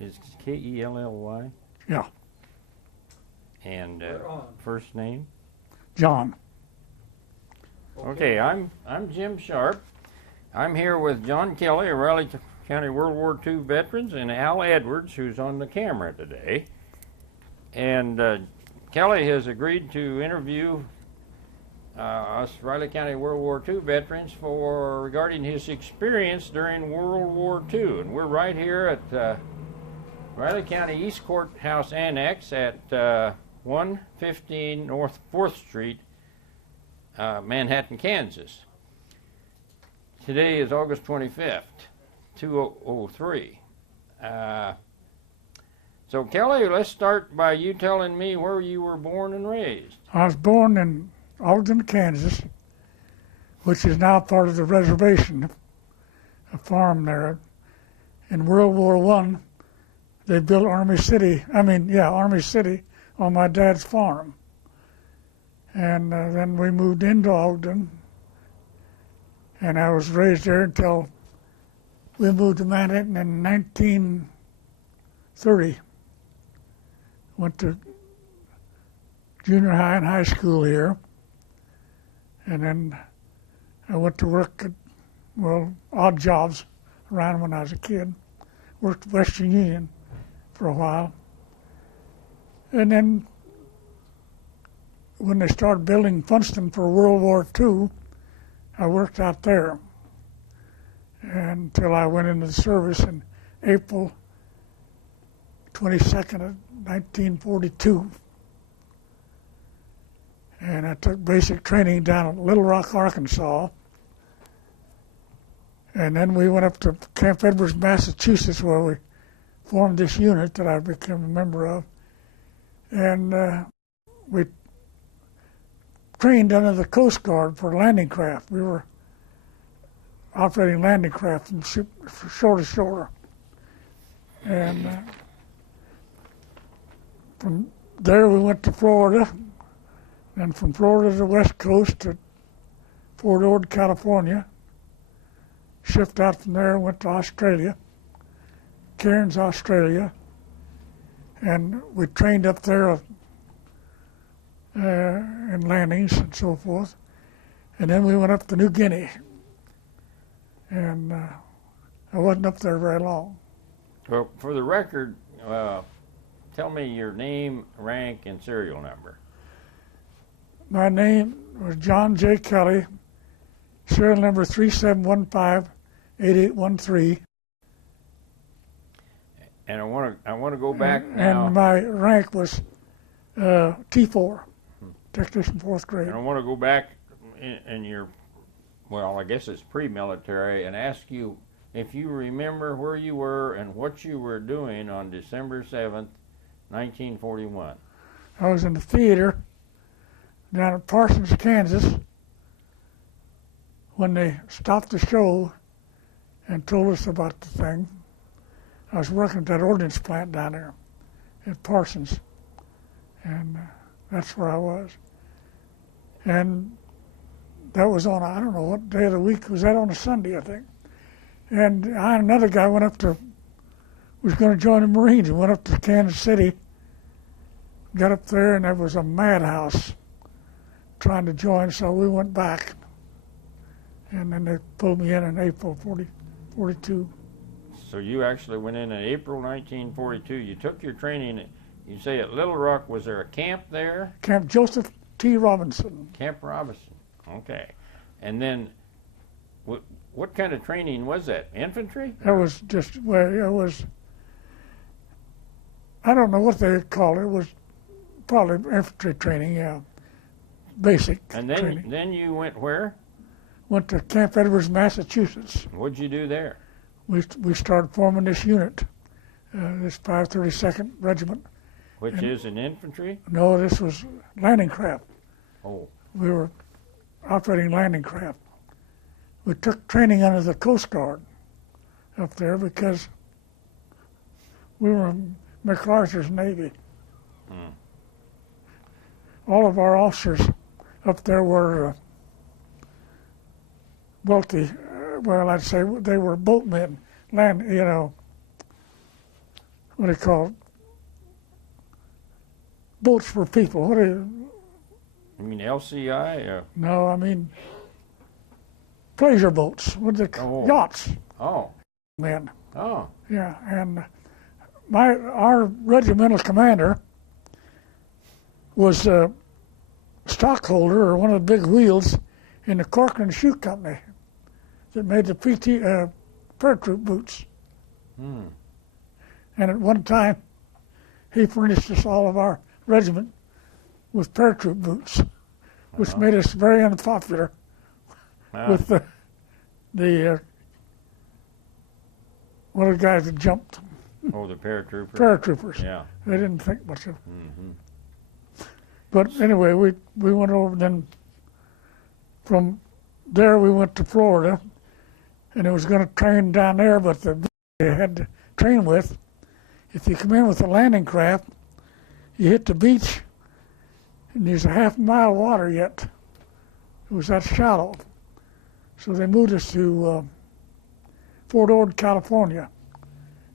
is Kelly. Yeah, And first name? John. Okay, I'm Jim Sharp. I'm here with John Kelly, a Riley County World War II veterans, and Al Edwards, who's on the camera today. And Kelly has agreed to interview us Riley County World War II veterans regarding his experience during World War II. And we're right here at Riley County East Courthouse Annex at 115 North 4th Street, Manhattan, Kansas. Today is August 25th, 2003. So Kelly, let's start by you telling me where you were born and raised. I was born in Ogden, Kansas, which is now part of the reservation, a farm there. In World War I, they built Army City on my dad's farm. And then we moved into Ogden, and I was raised there until we moved to Manhattan in 1930. Went to junior high and high school here, and then I went to work at, odd jobs around when I was a kid. Worked at Western Union for a while. And then when they started building Funston for World War II, I worked out there until I went into the service in April 22nd of 1942. And I took basic training down at Little Rock, Arkansas. And then we went up to Camp Edwards, Massachusetts, where we formed this unit that I became a member of. And we trained under the Coast Guard for landing craft. We were operating landing craft from shore to shore. And from there we went to Florida, and from Florida to the West Coast to Fort Ord, California. Shipped out from there, went to Australia, Cairns, Australia, and we trained up there in landings and so forth. And then we went up to New Guinea, and I wasn't up there very long. Well, for the record, tell me your name, rank, and serial number. My name was John J. Kelly, serial number 3715-8813. And I want to go back now. And my rank was T4, technician 4th grade. And I want to go back in your, I guess it's pre-military, and ask you if you remember where you were and what you were doing on December 7th, 1941. I was in the theater down at Parsons, Kansas, when they stopped the show and told us about the thing. I was working at that ordnance plant down there at Parsons, and that's where I was. And that was on, I don't know what day of the week, was that on a Sunday, I think. And I and another guy was going to join the Marines, and went up to Kansas City, got up there, and there was a madhouse trying to join, so we went back. And then they pulled me in April 42. So you actually went in April 1942. You took your training, you say at Little Rock. Was there a camp there? Camp Joseph T. Robinson. Camp Robinson, okay. And then what kind of training was that? Infantry? It was just, I don't know what they called it. It was probably infantry training, yeah. Basic training. And then you went where? Went to Camp Edwards, Massachusetts. What'd you do there? We started forming this unit, this 532nd Regiment. Which is an infantry? No, this was landing craft. Oh. We were operating landing craft. We took training under the Coast Guard up there because we were in MacArthur's Navy. All of our officers up there were wealthy. I'd say they were boatmen, what do you call it? Boats for people. What do you, You mean LCI? no, I mean pleasure boats. What do they call Oh. yachts? Oh. Men. Oh. Yeah, and our regimental commander was a stockholder or one of the big wheels in the Corcoran Shoe Company that made the paratroop boots. Hmm. And at one time, he furnished us all of our regiment with paratroop boots, which made us very unpopular with the one of the guys that jumped, Oh, the paratrooper. paratroopers. Yeah. They didn't think much of it. Hmm. But anyway, we went over, then from there we went to Florida, and it was going to train down there, but they had to train with, if you come in with a landing craft, you hit the beach, and there's a half-mile water yet. It was that shallow. So they moved us to Fort Ord, California,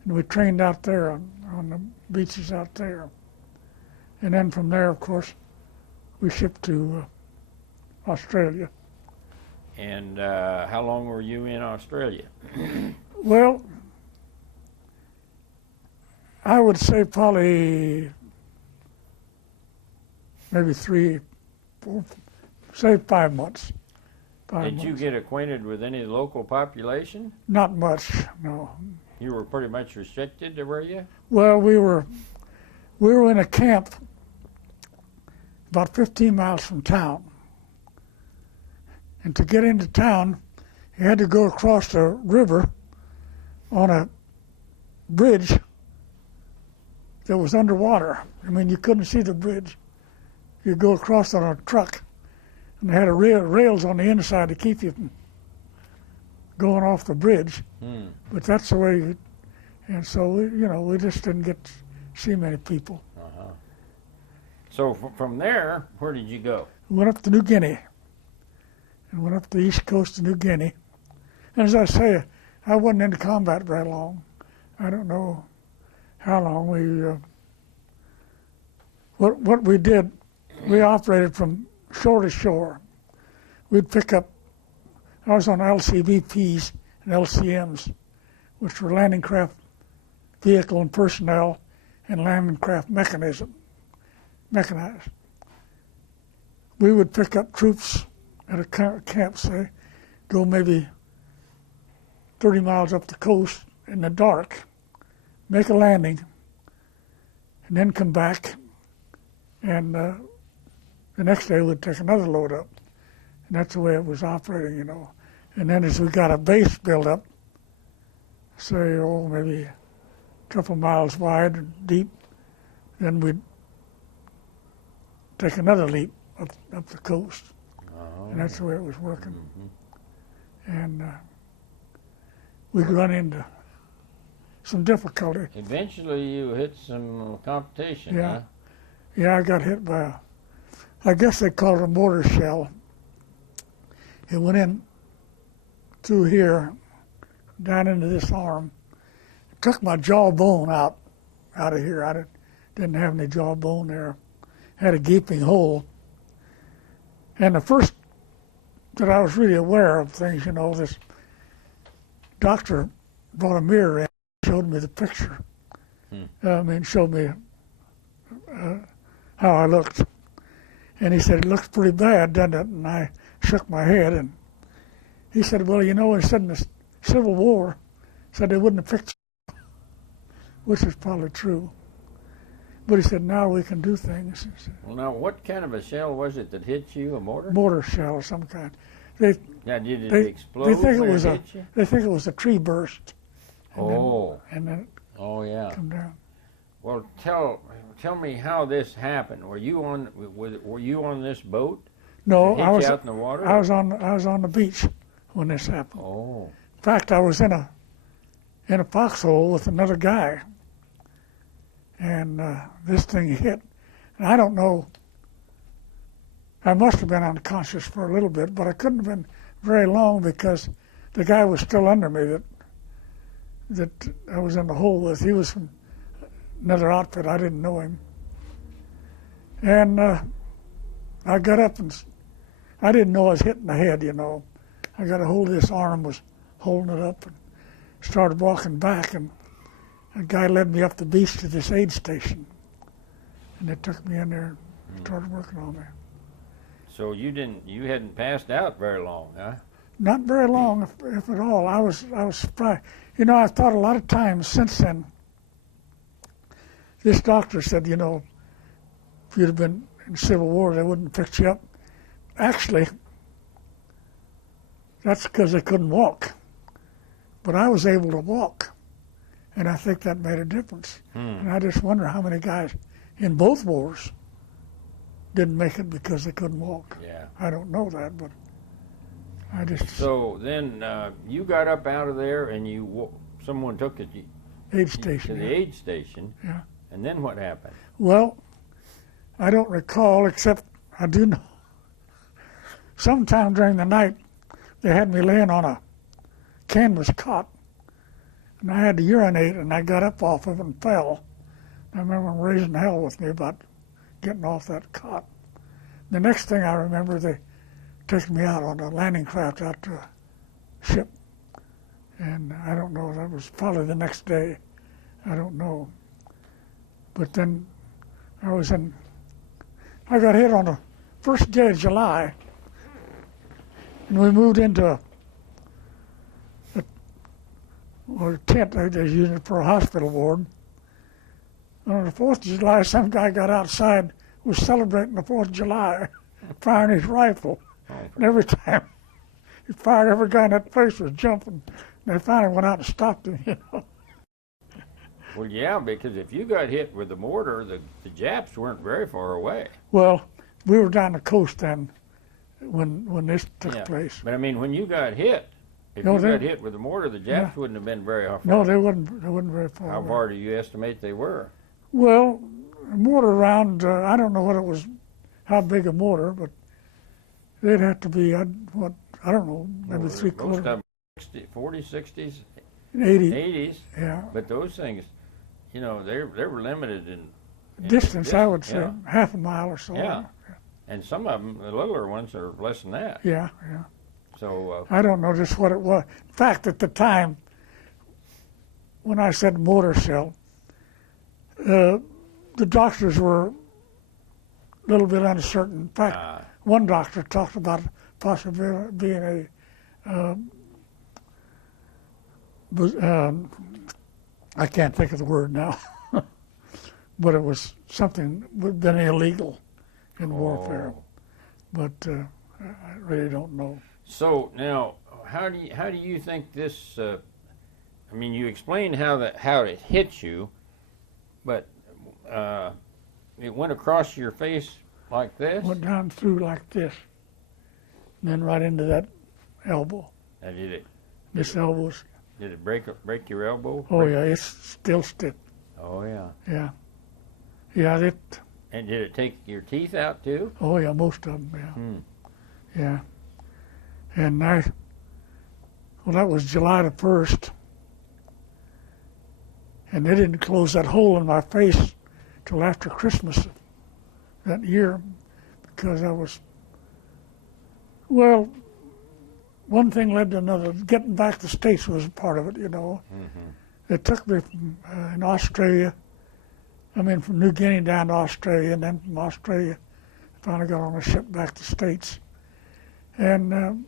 and we trained out there on the beaches out there. And then from there, of course, we shipped to Australia. And how long were you in Australia? Well, I would say probably maybe 3, 4, say 5 months. Did you get acquainted with any local population? Not much, no. You were pretty much restricted, were you? Well, we were in a camp about 15 miles from town. And to get into town, you had to go across the river on a bridge that was underwater. I mean, you couldn't see the bridge. You'd go across on a truck, and they had rails on the inside to keep you from going off the bridge. Hmm. But that's the way, and so we just didn't get to see many people. Uh-huh. So from there, where did you go? We went up to New Guinea, and went up the east coast of New Guinea. And as I say, I wasn't into combat very long. I don't know how long we. What we did, we operated from shore to shore. We'd pick up. I was on LCVPs and LCMs, which were landing craft vehicle and personnel, and landing craft mechanized. We would pick up troops at a camp, say, go maybe 30 miles up the coast in the dark, make a landing, and then come back, and the next day we'd take another load up. And that's the way it was operating, And then as we got a base built up, say, maybe a couple miles wide and deep, then we'd take another leap up the coast. Oh. And that's the way it was working. Mhm. And we'd run into some difficulty. Eventually, you hit some competition, Yeah. huh? Yeah, I got hit by I guess they call it a mortar shell. It went in through here, down into this arm. It took my jawbone out of here. I didn't have any jawbone there. Had a gaping hole. And the first that I was really aware of things, this doctor brought a mirror in and showed me the picture. Showed me how I looked. And he said, it looks pretty bad, doesn't it? And I shook my head. And he said, well, he said in the Civil War, said they wouldn't have fixed it, which is probably true. But he said, now we can do things. Well, now, what kind of a shell was it that hit you? A mortar? Mortar shell of some kind. Now, did it explode They think when it was hit you? They think it was a tree burst. And then Oh, yeah. it come down. Well, tell me how this happened. Were you on this boat? No, Did it hit you out in the water? I was on the beach when this happened. Oh. In fact, I was in a foxhole with another guy, and this thing hit. And I don't know. I must have been unconscious for a little bit, but I couldn't have been very long because the guy was still under me that I was in the hole with. He was from another outfit. I didn't know him. And I got up and I didn't know I was hitting the head, you know. I got a hold of this arm, was holding it up, and started walking back. And a guy led me up the beach to this aid station. And they took me in there and started working on me. So you hadn't passed out very long, huh? Not very long, if at all. I was surprised. You know, I've thought a lot of times since then. This doctor said, you know, if you'd have been in the Civil War, they wouldn't fix you up. Actually, that's because they couldn't walk. But I was able to walk, and I think that made a difference. And I just wonder how many guys in both wars didn't make it because they couldn't walk. Yeah. I don't know that, but I just... So then you got up out of there, and someone took it aid to station. the aid station. Yeah. And then what happened? Well, I don't recall, except I do know. Sometime during the night, they had me laying on a canvas cot, and I had to urinate, and I got up off of it and fell. I remember them raising hell with me about getting off that cot. The next thing I remember, they took me out on a landing craft out to a ship, and I don't know, that was probably the next day. I don't know. But then I got hit on the first day of July, and we moved into a tent they was using for a hospital ward. And on the 4th of July, some guy got outside, was celebrating the 4th of July, firing his rifle. And every time he fired, every guy in that place was jumping. And they finally went out and stopped him, you know. Well, yeah, because if you got hit with the mortar, the Japs weren't very far away. Well, we were down the coast then when this took place. But I mean, when you got hit, if No, you they- got hit with the mortar, the Japs wouldn't have been very far. No, they wasn't very far How away. far do you estimate they were? Well, a mortar round, I don't know what it was, how big a mortar, but they'd have to be, I don't know, maybe Most 3/4, of them 40s, 60s, 80, 80s. yeah. But those things, you know, they were limited in Distance, I would say, yeah. half a mile or so. Yeah. And some of them, the littler ones, are less than that. Yeah. So I don't know just what it was. In fact, at the time, when I said mortar shell, the doctors were a little bit uncertain. In fact, one doctor talked about possibly being I can't think of the word now, but it was something would have been illegal in warfare. But I really don't know. So now, how do you think this? I mean, you explained how it hit you, but it went across your face like this. Went down through like this, and then right into that elbow. And did it break your elbow? Oh yeah, it's still stiff. Oh yeah. Yeah. And did it take your teeth out too? Oh yeah, most of them. Yeah. And that was July the 1st, and they didn't close that hole in my face till after Christmas that year, because one thing led to another. Getting back to the States was part of it, you know. Mm-hmm. It took me from from New Guinea down to Australia, and then from Australia, I finally got on a ship back to the States. And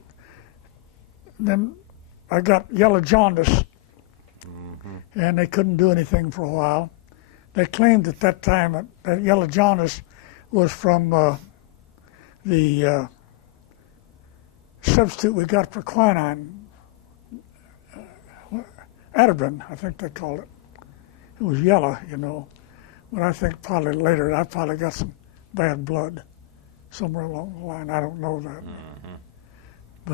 then I got yellow jaundice, and they couldn't do anything for a while. They claimed at that time that yellow jaundice was from the substitute we got for quinine, Ativan, I think they called it. It was yellow, you know. But I think probably later I probably got some bad blood somewhere along the line. I don't know that.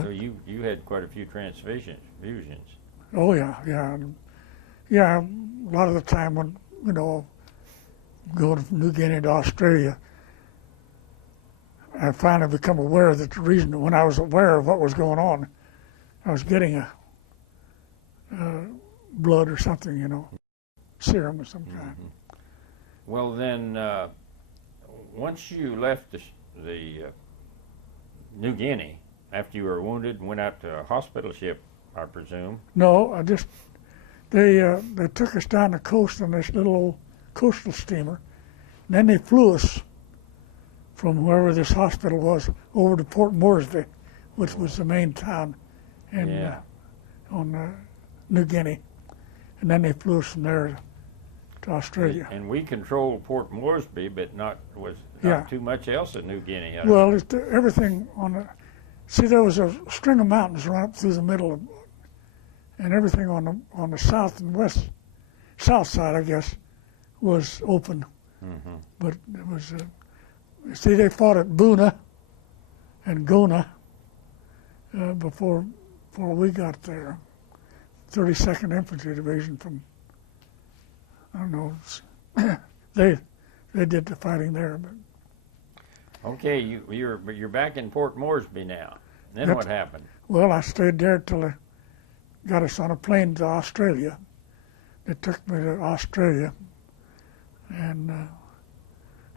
So you had quite a few transfusions. Oh yeah. A lot of the time when going from New Guinea to Australia, I finally become aware that the reason when I was aware of what was going on, I was getting a blood or something, serum of some kind. Well, then, once you left the New Guinea, after you were wounded and went out to a hospital ship, I presume. No, they took us down the coast on this little old coastal steamer. And then they flew us from wherever this hospital was over to Port Moresby, which was the main town in on New Guinea. And then they flew us from there to Australia. And we controlled Port Moresby, but not too much else in New Guinea. Well, everything on the there was a string of mountains right up through the middle of, and everything on the south and south side, I guess, was open. Mm-hmm. But it was they fought at Buna and Gona before we got there. 32nd Infantry Division from, I don't know, they did the fighting there. But okay, you're back in Port Moresby now. Then what happened? Well, I stayed there till they got us on a plane to Australia. They took me to Australia, and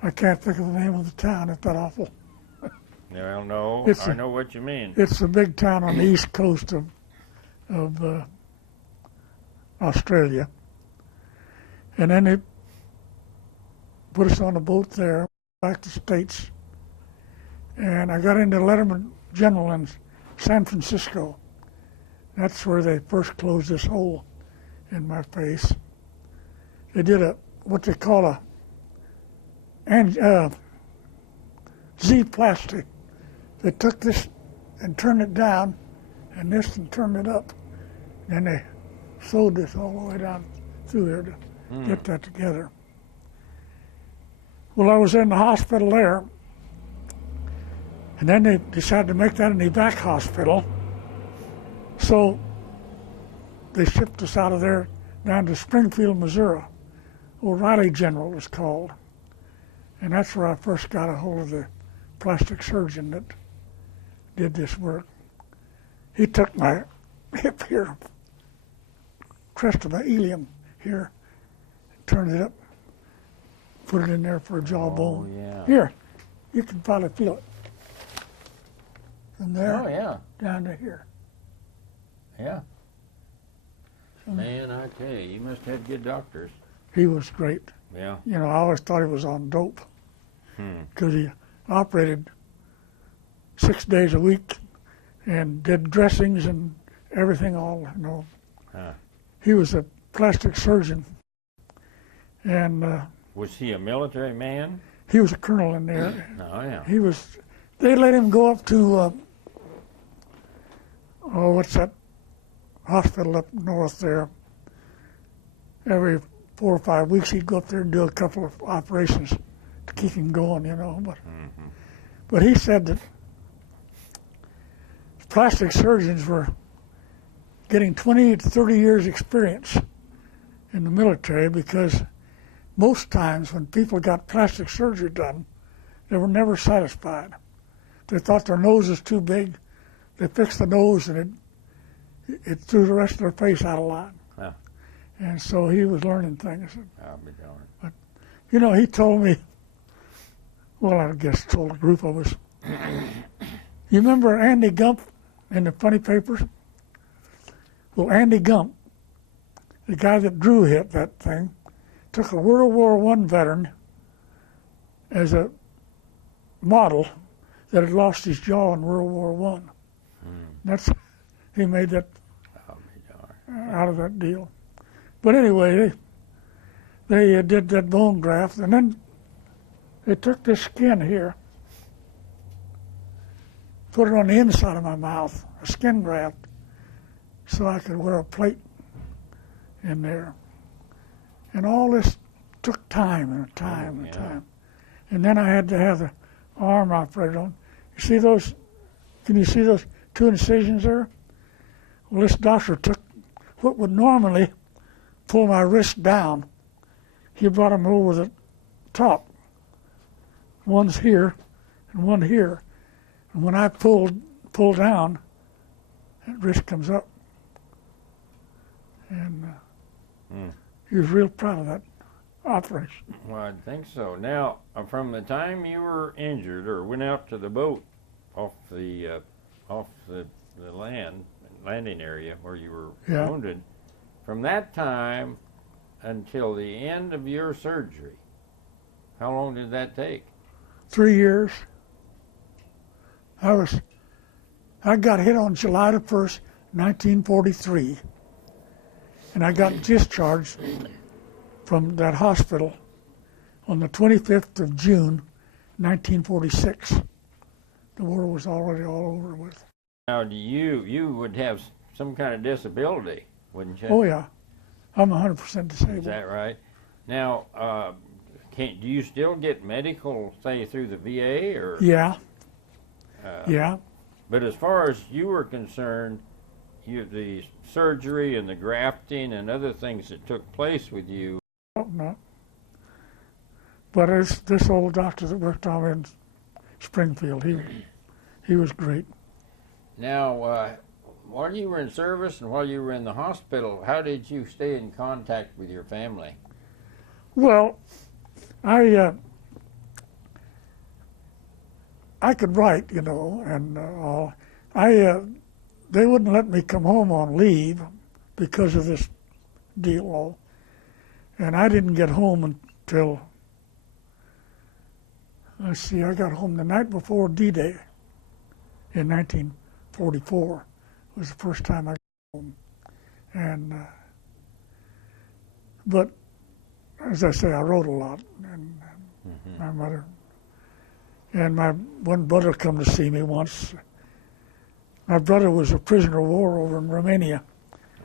I can't think of the name of the town. It's that awful. Well, no, I know what you mean. It's a big town on the east coast of Australia. And then they put us on a boat there, back to the States. And I got into Letterman General in San Francisco. That's where they first closed this hole in my face. They did what they call a Z-plastic. They took this and turned it down, and this and turned it up. And they sewed this all the way down through here to get that together. Well, I was in the hospital there, and then they decided to make that an evac hospital. So they shipped us out of there down to Springfield, Missouri. O'Reilly General was called. And that's where I first got a hold of the plastic surgeon that did this work. He took my hip here, crest of my ilium here, turned it up, put it in there for a jawbone. Oh, yeah. Here, you can probably feel it. From there down to here. Yeah. Man, I tell you must have had good doctors. He was great. Yeah. You know, I always thought he was on dope because he operated 6 days a week and did dressings and everything all, you know. Huh. He was a plastic surgeon. And was he a military man? he was a colonel in there. Oh, yeah. They let him go up to, what's that hospital up north there? Every 4 or 5 weeks he'd go up there and do a couple of operations to keep him going, you know. But he said that plastic surgeons were getting 20 to 30 years experience in the military because most times when people got plastic surgery done, they were never satisfied. They thought their nose was too big. They fixed the nose and it threw the rest of their face out of line. Huh. And so he was learning things. I'll be darned. But, you know, he told me, well, I guess told a group of us, you remember Andy Gump in the funny papers? Well, Andy Gump, the guy that drew that thing, took a World War I veteran as a model that had lost his jaw in World War I. He made that out of that deal. But anyway, they did that bone graft, and then they took this skin here, put it on the inside of my mouth, a skin graft, so I could wear a plate in there. And all this took time and time and time. And then I had to have the arm operated on. You see those, can you see those 2 incisions there? Well, this doctor took what would normally pull my wrist down. He brought them over the top. One's here and one here. And when I pull down, that wrist comes up. And he was real proud of that operation. Well, I think so. Now, from the time you were injured or went out to the boat off the landing area where you were Yeah. wounded, from that time until the end of your surgery, how long did that take? 3 years. I got hit on July the 1st, 1943, and I got discharged from that hospital on the 25th of June, 1946. The war was already all over with. Now, you would have some kind of disability, wouldn't you? Oh yeah, I'm 100% disabled. Is that right? Now, do you still get medical, say, through the VA or? Yeah, Uh, yeah. But as far as you were concerned, the surgery and the grafting and other things that took place with you. Oh, no. But it's this old doctor that worked on me in Springfield. He was great. Now, while you were in service and while you were in the hospital, how did you stay in contact with your family? Well, I could write, you know, and all. They wouldn't let me come home on leave because of this deal, and I didn't get home until, let's see, I got home the night before D-Day in 1944. It was the first time I got home, and but as I say, I wrote a lot, and my mother. And my one brother come to see me once. My brother was a prisoner of war over in Romania,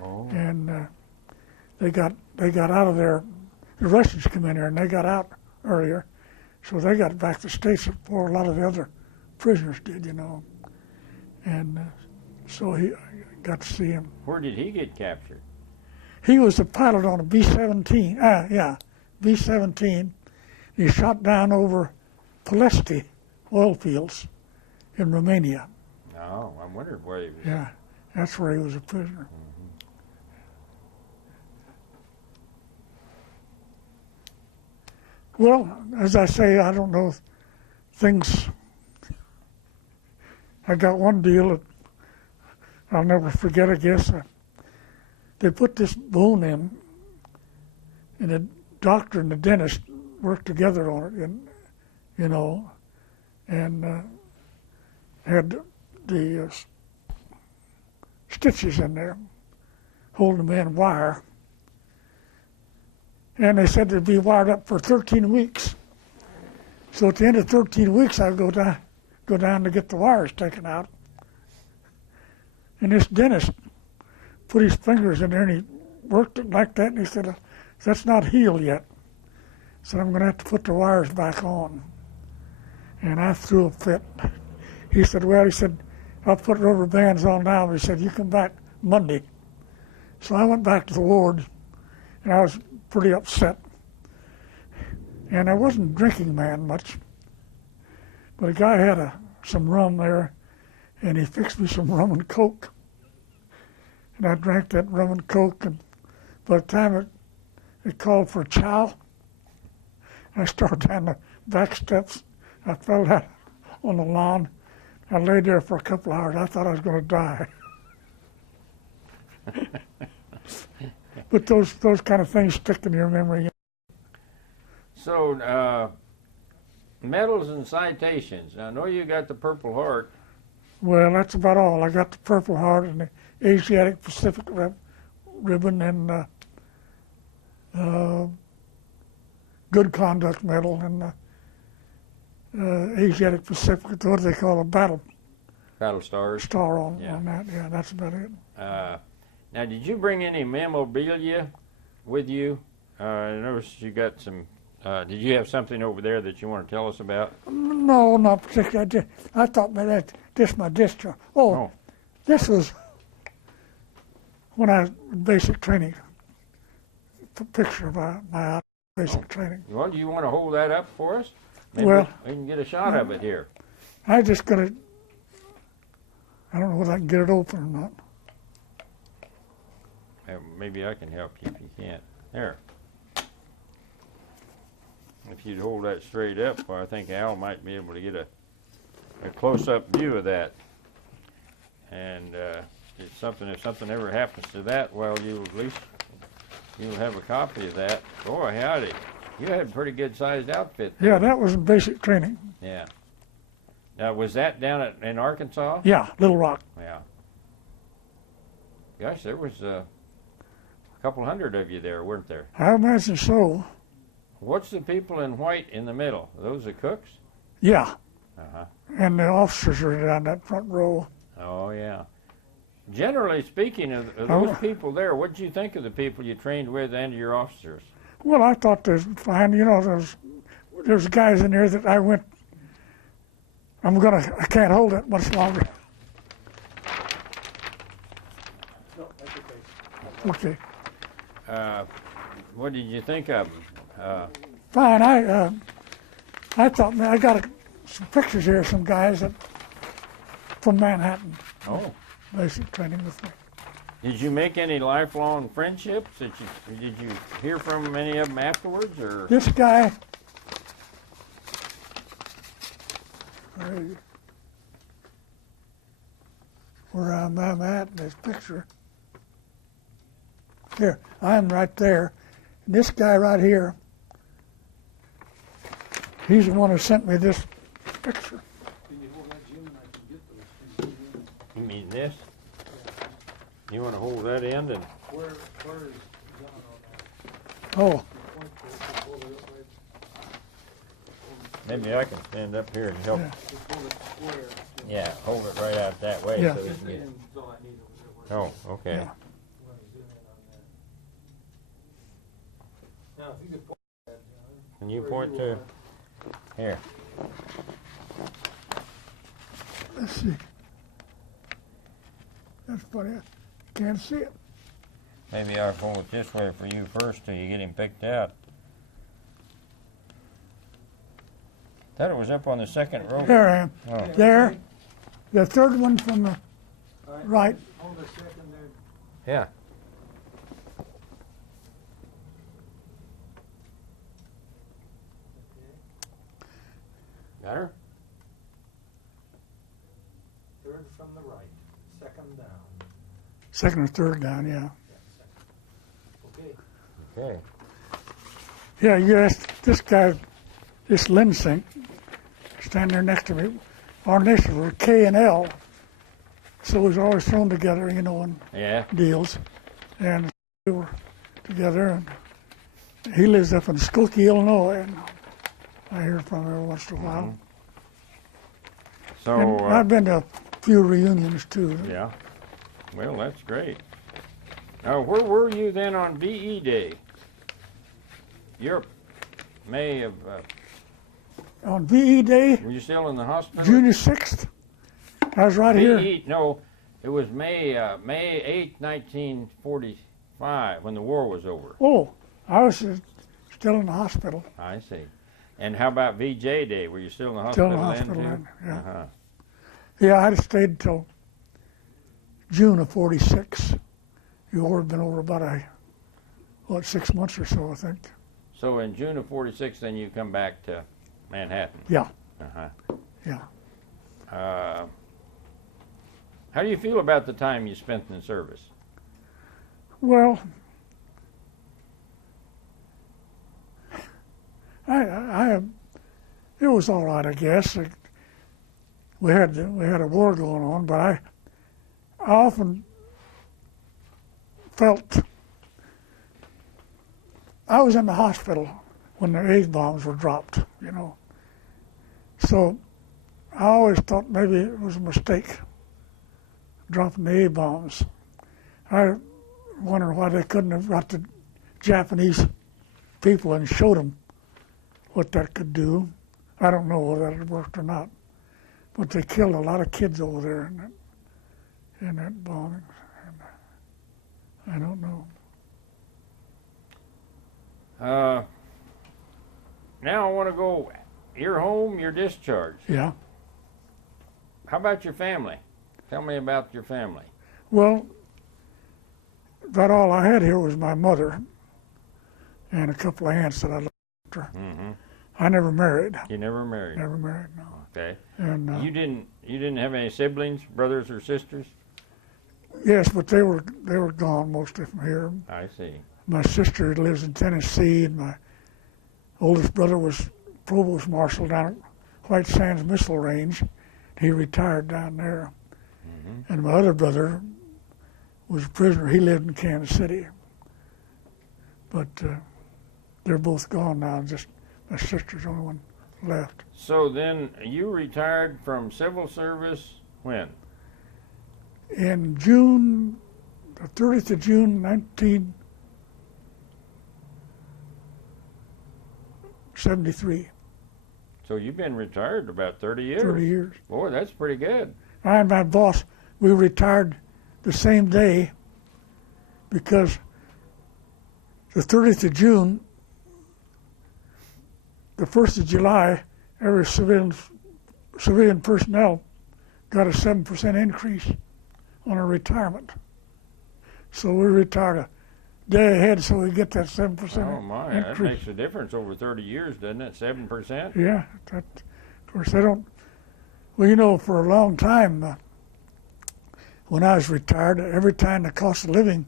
and they got out of there. The Russians come in there, and they got out earlier, so they got back to the States before a lot of the other prisoners did, you know. And so I got to see him. Where did he get captured? He was a pilot on a B-17. B-17. He shot down over Ploiești oil fields in Romania. Oh, I wondered where he was. Yeah, that's where he was a prisoner. Well, as I say, I don't know things. I got one deal that I'll never forget, I guess. They put this bone in, and the doctor and the dentist worked together on it, and you know, and had the stitches in there, holding them in wire. And they said they'd be wired up for 13 weeks. So at the end of 13 weeks, I'd go down to get the wires taken out. And this dentist put his fingers in there and he worked it like that, and he said, "That's not healed yet." So I'm going to have to put the wires back on. And I threw a fit. He said, "Well," he said, "I'll put rubber bands on now." He said, "You come back Monday." So I went back to the ward, and I was pretty upset. And I wasn't drinking man much, but a guy had some rum there, and he fixed me some rum and coke. And I drank that rum and coke, and by the time it called for chow, I started down the back steps. I fell down on the lawn. I lay there for a couple hours. I thought I was going to die. But those kind of things stick in your memory. So, medals and citations. I know you got the Purple Heart. Well, that's about all. I got the Purple Heart and the Asiatic Pacific Ribbon and Good Conduct Medal and Asiatic Pacific. What do they call a battle Stars. star on that? Yeah, that's about it. Now, did you bring any memorabilia with you? I noticed you got some. Did you have something over there that you want to tell us about? No, not particularly. I thought this my discharge. Oh, this was when I was in basic training. A picture of my basic training. Well, do you want to hold that up for us? Maybe Well, we can get a shot of it here. I just got to. I don't know whether I can get it open or not. Maybe I can help you if you can't. There. if you'd hold that straight up, I think Al might be able to get a close-up view of that. And if something ever happens to that, well, you'll have a copy of that. Boy, howdy. You had a pretty good-sized outfit there. Yeah, that was in basic training. Yeah. Now, was that down in Arkansas? Yeah, Little Rock. Yeah. Gosh, there was a couple hundred of you there, weren't there? I imagine so. What's the people in white in the middle? Are those the cooks? Yeah, Uh-huh. and the officers are down that front row. Oh, yeah. Generally speaking of those people there, what did you think of the people you trained with and your officers? Well, I thought they was fine. You know, there's guys in there that I can't hold it much longer. Okay. What did you think of them? Fine. I thought, man, I got some pictures here of some guys from Manhattan, Oh. basic training with me. Did you make any lifelong friendships? Did you hear from any of them afterwards, or? This guy, where I'm at in this picture. Here, I'm right there. And this guy right here, he's the one who sent me this picture. You mean this? You want to hold that end and? Where is John on that? Oh, Maybe I can stand up here and help. Yeah. Just hold it square. Yeah, hold it right out that way. Yeah. So we This can get. end's all I need over there. Oh, okay. Yeah. You wanna zoom in on that. Now, if you could point that, John. Can you where point to? are. Here. let's see. That's funny. I can't see it. Maybe I'll hold it this way for you first till you get him picked out. Thought it was up on the second row. There I am. Oh. There. The third one from the All right. Hold a second there. Yeah. Okay. Got her? Third from the right, second down. Second or third down, yeah. Yeah, second. Okay. Okay. Yeah, you asked this guy, this Linsink, standing there next to me. Our initials were K and L, so we was always thrown together, you know, in Yeah. deals. And we were together, and he lives up in Skokie, Illinois, and I hear from him every once in a while. So. And I've been to a few reunions too. Yeah. Well, that's great. Now, where were you then on VE Day? Europe, May of. On VE Day, Were you still in the hospital? June 6th, I was right here. VE, no, it was May 8, 1945, when the war was over. Oh, I was still in the hospital. I see. And how about VJ Day? Were you still in the Still hospital in the then hospital too? then, yeah. Uh-huh. Yeah, I'd stayed till June of 46. The war had been over about 6 months or so, I think. So in June of 46, then you come back to Manhattan. Yeah, Uh-huh. yeah. How do you feel about the time you spent in the service? Well, it was all right, I guess. We had a war going on, but I often felt I was in the hospital when the A bombs were dropped, you know. So I always thought maybe it was a mistake dropping the A bombs. I wonder why they couldn't have got the Japanese people and showed them what that could do. I don't know whether it worked or not, but they killed a lot of kids over there in that bombing. And I don't know. Now I want to go. You're home. You're discharged. Yeah. How about your family? Tell me about your family. Well, about all I had here was my mother and a couple of aunts that I looked after. Mm-hmm. I never married. You never married. Never married, no. Okay. And You didn't have any siblings, brothers or sisters? yes, but they were gone, most of them here. I see. My sister lives in Tennessee, and my oldest brother was provost marshal down at White Sands Missile Range. He retired down there. Mm-hmm. And my other brother was a prisoner. He lived in Kansas City. But they're both gone now. Just my sister's the only one left. So then you retired from civil service when? In June, the 30th of June, 1973, So you've been retired about 30 years. 30 years. Boy, that's pretty good. I and my boss, we retired the same day because the 30th of June, the 1st of July, every civilian personnel got a 7% increase on a retirement. So we retired a day ahead so we get that 7% Oh my, that increase. makes a difference over 30 years, doesn't it? 7%? Yeah, that, of course they don't. Well, you know, for a long time, when I was retired, every time the cost of living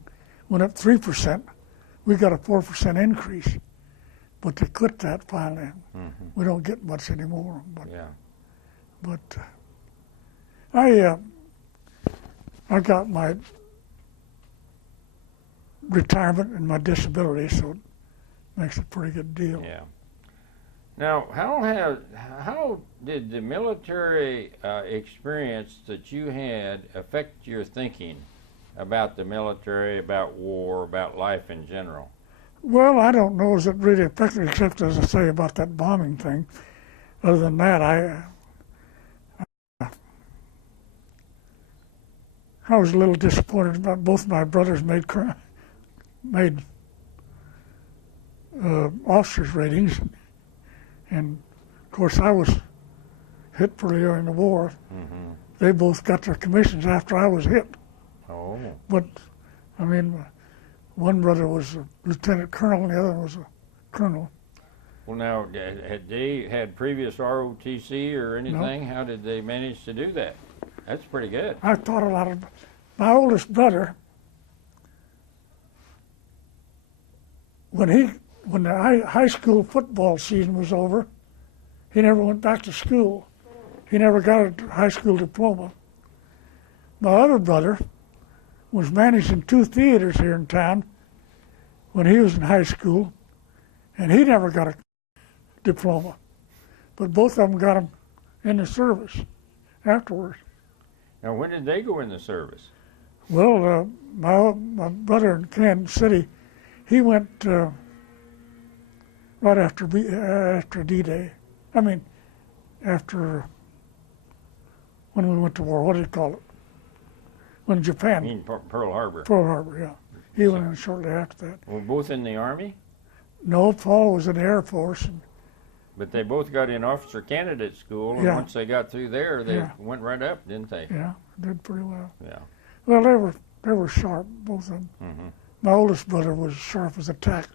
went up 3%, we got a 4% increase. But they quit that finally. Mm-hmm. We don't get much anymore. Yeah. But I got my retirement and my disability, so it makes a pretty good deal. Yeah. Now, how did the military experience that you had affect your thinking about the military, about war, about life in general? Well, I don't know as it really affected, except as I say about that bombing thing. Other than that, I was a little disappointed about both my brothers made officers' ratings, and of course I was hit pretty early in the war. Mm-hmm. They both got their commissions after I was hit. Oh. But I mean, one brother was a lieutenant colonel, and the other was a colonel. Well, now, had they had previous ROTC or anything? How did they manage to do that? That's pretty good. I thought a lot of my oldest brother. When the high school football season was over, he never went back to school. He never got a high school diploma. My other brother was managing 2 theaters here in town when he was in high school, and he never got a diploma. But both of them got them in the service afterwards. Now, when did they go in the service? Well, my brother in Kansas City, he went right after D-Day. I mean, after when we went to war. What do you call it? When Japan. I mean, Pearl Harbor. Pearl Harbor, yeah. He went in shortly after that. Well, both in the Army? No, Paul was in the Air Force. And, But they both got in officer candidate school, and Yeah. once they got through there, they Yeah. went right up, didn't they? yeah, did pretty well. Yeah. Well, they were sharp, both of them. Mm-hmm. My oldest brother was sharp as a tack,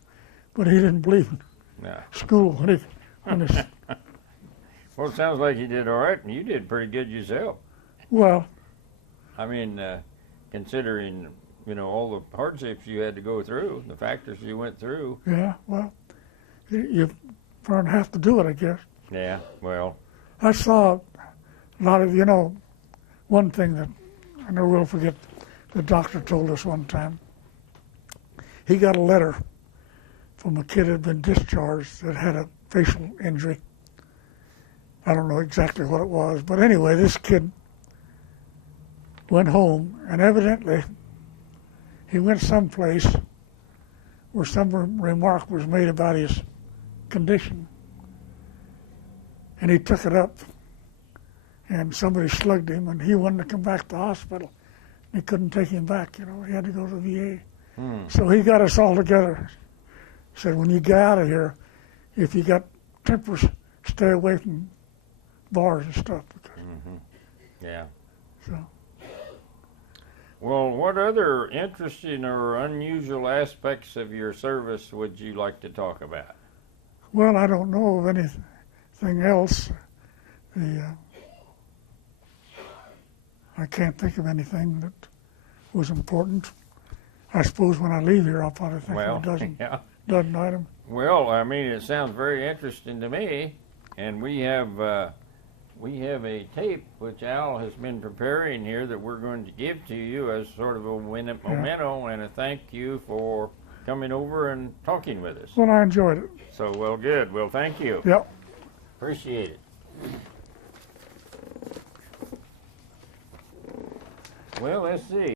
but he didn't believe in Yeah. school when he Well, it sounds like you did all right, and you did pretty good yourself. well, I mean, considering, all the hardships you had to go through, the factors you went through. yeah, well, you learn have to do it, I guess. Yeah, well, I saw a lot of, one thing that I never will forget, the doctor told us one time. He got a letter from a kid that had been discharged that had a facial injury. I don't know exactly what it was, but anyway, this kid went home, and evidently he went someplace where some remark was made about his condition, and he took it up, and somebody slugged him, and he wanted to come back to the hospital. They couldn't take him back, he had to go to the VA. So he got us all together. Said, when you get out of here, if you got tempers, stay away from bars and stuff. yeah. So, Well, what other interesting or unusual aspects of your service would you like to talk about? Well, I don't know of anything else. I can't think of anything that was important. I suppose when I leave here, I'll probably think Well, of a dozen yeah. item. Well, I mean, it sounds very interesting to me, and we have a tape which Al has been preparing here that we're going to give to you as sort of a memento and a thank you for coming over and talking with us. Well, I enjoyed it. So, well, good. Well, thank you. Yep. Appreciate it. Well, let's see.